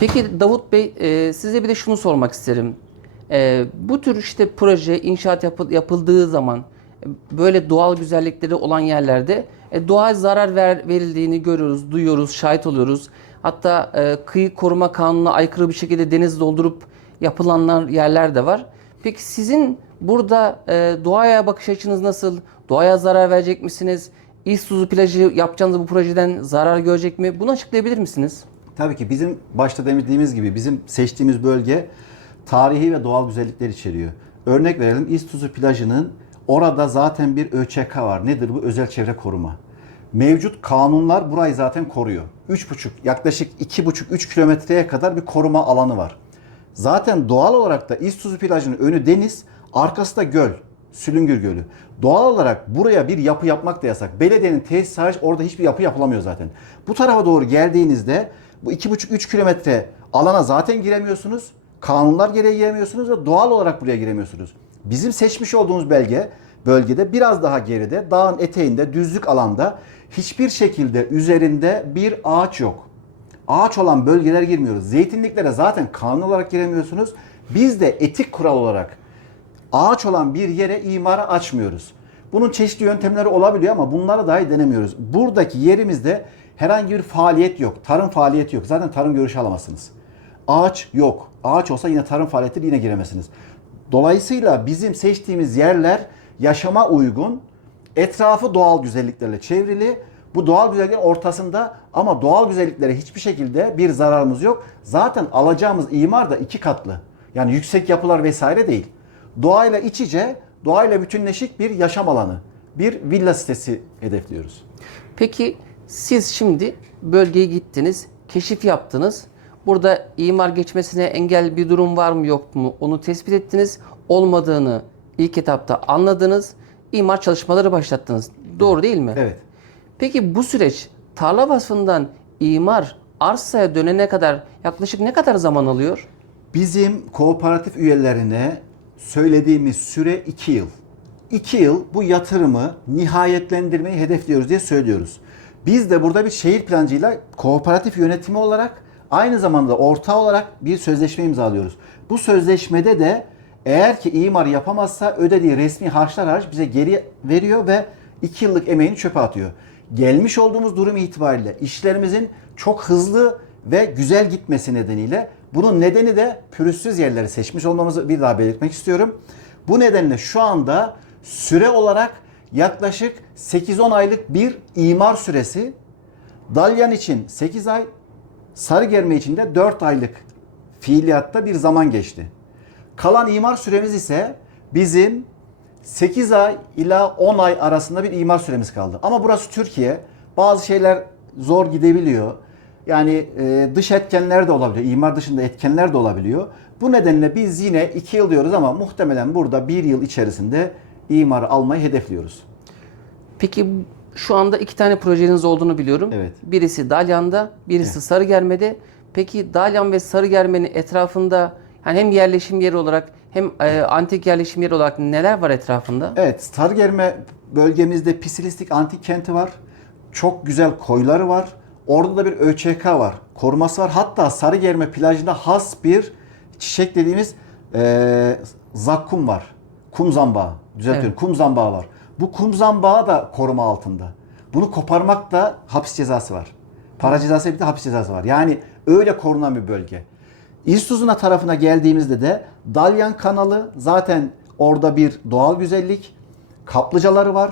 Peki Davut Bey e, size bir de şunu sormak isterim. E, bu tür işte proje, inşaat yapı- yapıldığı zaman e, böyle doğal güzellikleri olan yerlerde e, doğal zarar ver, verildiğini görüyoruz, duyuyoruz, şahit oluyoruz. Hatta e, kıyı koruma kanununa aykırı bir şekilde deniz doldurup yapılanlar yerler de var. Peki sizin burada e, doğaya bakış açınız nasıl? Doğaya zarar verecek misiniz? İztuzu plajı yapacağınız bu projeden zarar görecek mi? Bunu açıklayabilir misiniz? Tabii ki bizim başta demediğimiz gibi bizim seçtiğimiz bölge tarihi ve doğal güzellikler içeriyor. Örnek verelim İztuzu plajının orada zaten bir ÖÇK var. Nedir bu? Özel çevre koruma. Mevcut kanunlar burayı zaten koruyor. 3,5 yaklaşık 2,5-3 kilometreye kadar bir koruma alanı var. Zaten doğal olarak da İztuzu plajının önü deniz, arkası da göl. Sülüngür Gölü. Doğal olarak buraya bir yapı yapmak da yasak. Belediyenin tesisi hariç orada hiçbir yapı yapılamıyor zaten. Bu tarafa doğru geldiğinizde bu 2,5-3 kilometre alana zaten giremiyorsunuz. Kanunlar gereği giremiyorsunuz ve doğal olarak buraya giremiyorsunuz. Bizim seçmiş olduğumuz belge bölgede biraz daha geride dağın eteğinde düzlük alanda hiçbir şekilde üzerinde bir ağaç yok. Ağaç olan bölgeler girmiyoruz. Zeytinliklere zaten kanun olarak giremiyorsunuz. Biz de etik kural olarak ağaç olan bir yere imara açmıyoruz. Bunun çeşitli yöntemleri olabiliyor ama bunları dahi denemiyoruz. Buradaki yerimizde herhangi bir faaliyet yok. Tarım faaliyeti yok. Zaten tarım görüşü alamazsınız. Ağaç yok. Ağaç olsa yine tarım faaliyeti yine giremezsiniz. Dolayısıyla bizim seçtiğimiz yerler yaşama uygun, etrafı doğal güzelliklerle çevrili. Bu doğal güzelliklerin ortasında ama doğal güzelliklere hiçbir şekilde bir zararımız yok. Zaten alacağımız imar da iki katlı. Yani yüksek yapılar vesaire değil. Doğayla iç içe, doğayla bütünleşik bir yaşam alanı. Bir villa sitesi hedefliyoruz. Peki siz şimdi bölgeye gittiniz, keşif yaptınız. Burada imar geçmesine engel bir durum var mı yok mu onu tespit ettiniz. Olmadığını ilk etapta anladınız. İmar çalışmaları başlattınız. Doğru değil mi? Evet. Peki bu süreç tarla vasfından imar arsaya dönene kadar yaklaşık ne kadar zaman alıyor? Bizim kooperatif üyelerine söylediğimiz süre 2 yıl. 2 yıl bu yatırımı nihayetlendirmeyi hedefliyoruz diye söylüyoruz. Biz de burada bir şehir plancıyla kooperatif yönetimi olarak aynı zamanda ortağı olarak bir sözleşme imzalıyoruz. Bu sözleşmede de eğer ki imar yapamazsa ödediği resmi harçlar hariç bize geri veriyor ve 2 yıllık emeğini çöpe atıyor. Gelmiş olduğumuz durum itibariyle işlerimizin çok hızlı ve güzel gitmesi nedeniyle bunun nedeni de pürüzsüz yerleri seçmiş olmamızı bir daha belirtmek istiyorum. Bu nedenle şu anda süre olarak yaklaşık 8-10 aylık bir imar süresi, Dalyan için 8 ay, Sarıgerme için de 4 aylık fiiliyatta bir zaman geçti. Kalan imar süremiz ise bizim 8 ay ila 10 ay arasında bir imar süremiz kaldı. Ama burası Türkiye. Bazı şeyler zor gidebiliyor. Yani e, dış etkenler de olabiliyor. İmar dışında etkenler de olabiliyor. Bu nedenle biz yine 2 yıl diyoruz ama muhtemelen burada 1 yıl içerisinde imar almayı hedefliyoruz. Peki şu anda iki tane projeniz olduğunu biliyorum. Evet. Birisi Dalyan'da, birisi Sarıgerme'de. Peki Dalyan ve Sarıgerme'nin etrafında yani hem yerleşim yeri olarak hem e, antik yerleşim yeri olarak neler var etrafında? Evet, Sarıgerme bölgemizde Pisilistik Antik Kenti var. Çok güzel koyları var. Orada da bir ÖÇK var. Koruması var. Hatta Sarıgerme plajında has bir çiçek dediğimiz eee zakkum var. Kum zambağı. Düzeltiyorum. Evet. Kum zambağı var. Bu kum zambağı da koruma altında. Bunu koparmak da hapis cezası var. Para cezası bir de hapis cezası var. Yani öyle korunan bir bölge. İztuzuna tarafına geldiğimizde de Dalyan kanalı zaten orada bir doğal güzellik. Kaplıcaları var.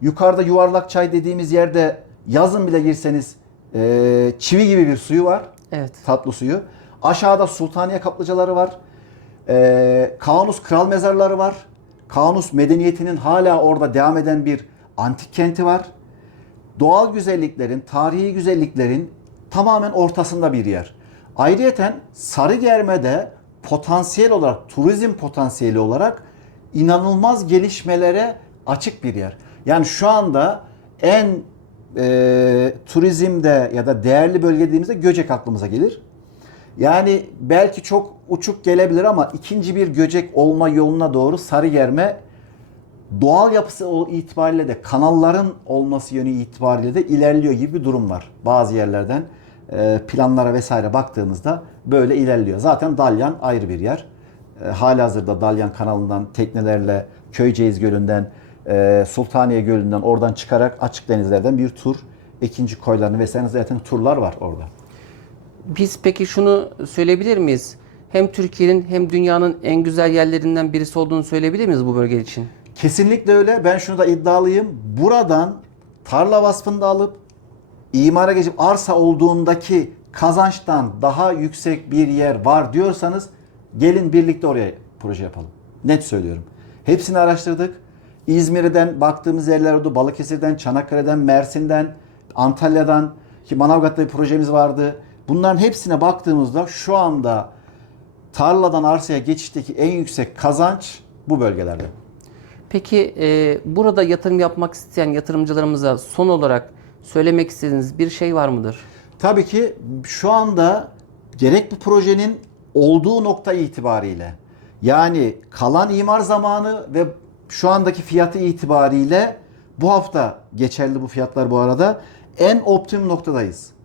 Yukarıda yuvarlak çay dediğimiz yerde yazın bile girseniz eee, çivi gibi bir suyu var. Evet. Tatlı suyu. Aşağıda Sultaniye kaplıcaları var. Eee Kaunus kral mezarları var. Kaunus medeniyetinin hala orada devam eden bir antik kenti var. Doğal güzelliklerin, tarihi güzelliklerin tamamen ortasında bir yer. Ayrıyeten Sarıgerme'de potansiyel olarak, turizm potansiyeli olarak inanılmaz gelişmelere açık bir yer. Yani şu anda en e, turizmde ya da değerli bölge dediğimizde Göcek aklımıza gelir. Yani belki çok uçuk gelebilir ama ikinci bir Göcek olma yoluna doğru Sarıgerme doğal yapısı itibariyle de kanalların olması yönü itibariyle de ilerliyor gibi bir durum var bazı yerlerden e, planlara vesaire baktığımızda böyle ilerliyor. Zaten Dalyan ayrı bir yer. E, halihazırda Dalyan kanalından teknelerle Köyceğiz Gölü'nden, e, Sultaniye Gölü'nden oradan çıkarak açık denizlerden bir tur. ikinci koylarını vesaire zaten turlar var orada. Biz peki şunu söyleyebilir miyiz? Hem Türkiye'nin hem dünyanın en güzel yerlerinden birisi olduğunu söyleyebilir miyiz bu bölge için? Kesinlikle öyle. Ben şunu da iddialıyım. Buradan tarla vasfını da alıp imara geçip arsa olduğundaki kazançtan daha yüksek bir yer var diyorsanız gelin birlikte oraya proje yapalım. Net söylüyorum. Hepsini araştırdık. İzmir'den baktığımız yerler oldu. Balıkesir'den, Çanakkale'den, Mersin'den, Antalya'dan ki Manavgat'ta bir projemiz vardı. Bunların hepsine baktığımızda şu anda tarladan arsaya geçişteki en yüksek kazanç bu bölgelerde. Peki e, burada yatırım yapmak isteyen yatırımcılarımıza son olarak söylemek istediğiniz bir şey var mıdır? Tabii ki şu anda gerek bu projenin olduğu nokta itibariyle yani kalan imar zamanı ve şu andaki fiyatı itibariyle bu hafta geçerli bu fiyatlar bu arada en optimum noktadayız.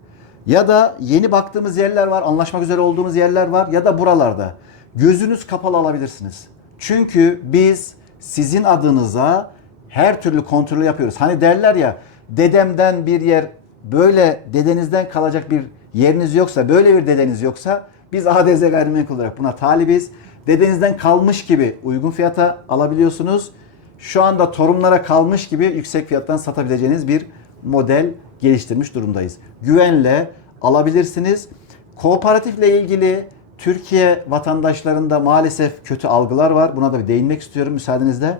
Ya da yeni baktığımız yerler var, anlaşmak üzere olduğumuz yerler var ya da buralarda. Gözünüz kapalı alabilirsiniz. Çünkü biz sizin adınıza her türlü kontrolü yapıyoruz. Hani derler ya dedemden bir yer böyle dedenizden kalacak bir yeriniz yoksa, böyle bir dedeniz yoksa biz ADZ gayrimenkul olarak buna talibiz. Dedenizden kalmış gibi uygun fiyata alabiliyorsunuz. Şu anda torunlara kalmış gibi yüksek fiyattan satabileceğiniz bir model geliştirmiş durumdayız. Güvenle alabilirsiniz. Kooperatifle ilgili Türkiye vatandaşlarında maalesef kötü algılar var. Buna da bir değinmek istiyorum müsaadenizle.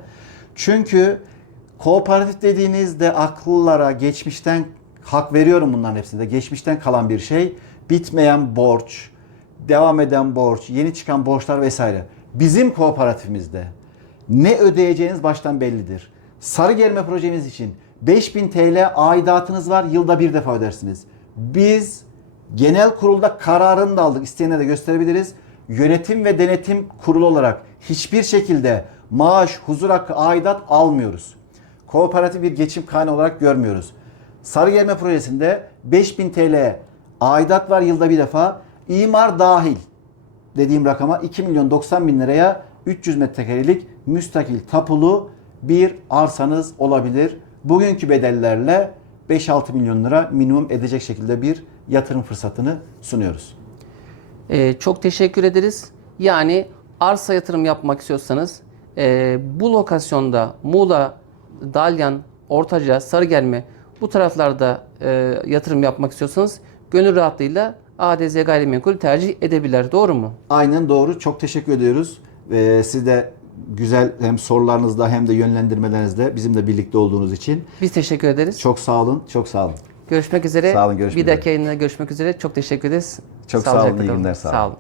Çünkü kooperatif dediğinizde akıllara geçmişten hak veriyorum bunların hepsinde. Geçmişten kalan bir şey. Bitmeyen borç, devam eden borç, yeni çıkan borçlar vesaire. Bizim kooperatifimizde ne ödeyeceğiniz baştan bellidir. Sarı gelme projemiz için 5000 TL aidatınız var. Yılda bir defa ödersiniz. Biz genel kurulda kararını da aldık. İsteyene de gösterebiliriz. Yönetim ve denetim kurulu olarak hiçbir şekilde maaş, huzur hakkı, aidat almıyoruz. Kooperatif bir geçim kaynağı olarak görmüyoruz. Sarı gelme projesinde 5000 TL aidat var yılda bir defa. İmar dahil dediğim rakama 2 milyon 90 bin liraya 300 metrekarelik müstakil tapulu bir arsanız olabilir. Bugünkü bedellerle 5-6 milyon lira minimum edecek şekilde bir yatırım fırsatını sunuyoruz. Ee, çok teşekkür ederiz. Yani arsa yatırım yapmak istiyorsanız e, bu lokasyonda Muğla, Dalyan, Ortaca, Sarıgelme bu taraflarda e, yatırım yapmak istiyorsanız gönül rahatlığıyla ADZ gayrimenkul tercih edebilirler. Doğru mu? Aynen doğru. Çok teşekkür ediyoruz. Ee, siz de güzel hem sorularınızda hem de yönlendirmelerinizde bizimle birlikte olduğunuz için Biz teşekkür ederiz. çok sağ olun. Çok sağ olun. Görüşmek üzere. Sağ olun, görüşmek Bir dahaki yayında görüşmek üzere. Çok teşekkür ederiz. Çok sağ olun, iyi günler, sağ Sağ olun. olun.